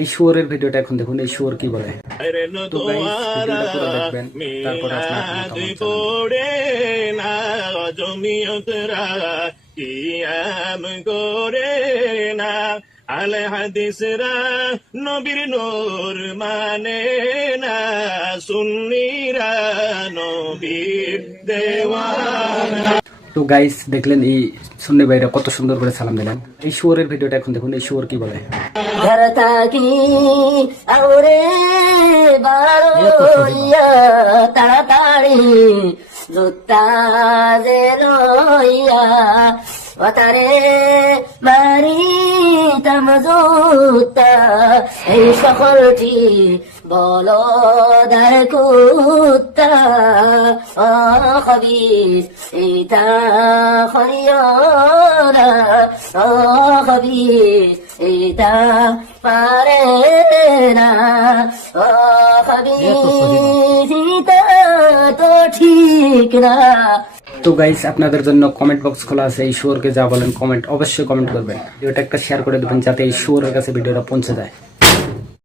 এই শুয়োরের ভিডিওটা এখন দেখুন, এই শুয়োর কি বলে। তো গাইস ভিডিওটা পুরো দেখবেন, তারপর আপনার আলে হাদিসরা নবীর নূর মানে না, সুন্নিরা নবীর দেওয়ানা। তো গাইস দেখলেন এই সুন্নি ভাইরা কত সুন্দর করে সালাম দিলেন। এই শুয়োরের ভিডিওটা এখন দেখুন, এই শুয়োর কি বলে। তাড়াতাড়ি জুতা যে লইয়া তারে বাড়ি তামজুতা এই সকলটি বলো দার কুত্তা খবিস এইটা খরিয়রা খবিস এইটা পারে না খবিস এইটা তো ঠিক না। তো গাইস আপনাদের জন্য কমেন্ট বক্স খোলা আছে, এই শুয়োরকে যা বলেন কমেন্ট অবশ্যই কমেন্ট করবেন, ভিডিওটা একটা শেয়ার করে দেবেন যাতে এই শুয়োরের কাছে ভিডিওটা পৌঁছে যায়।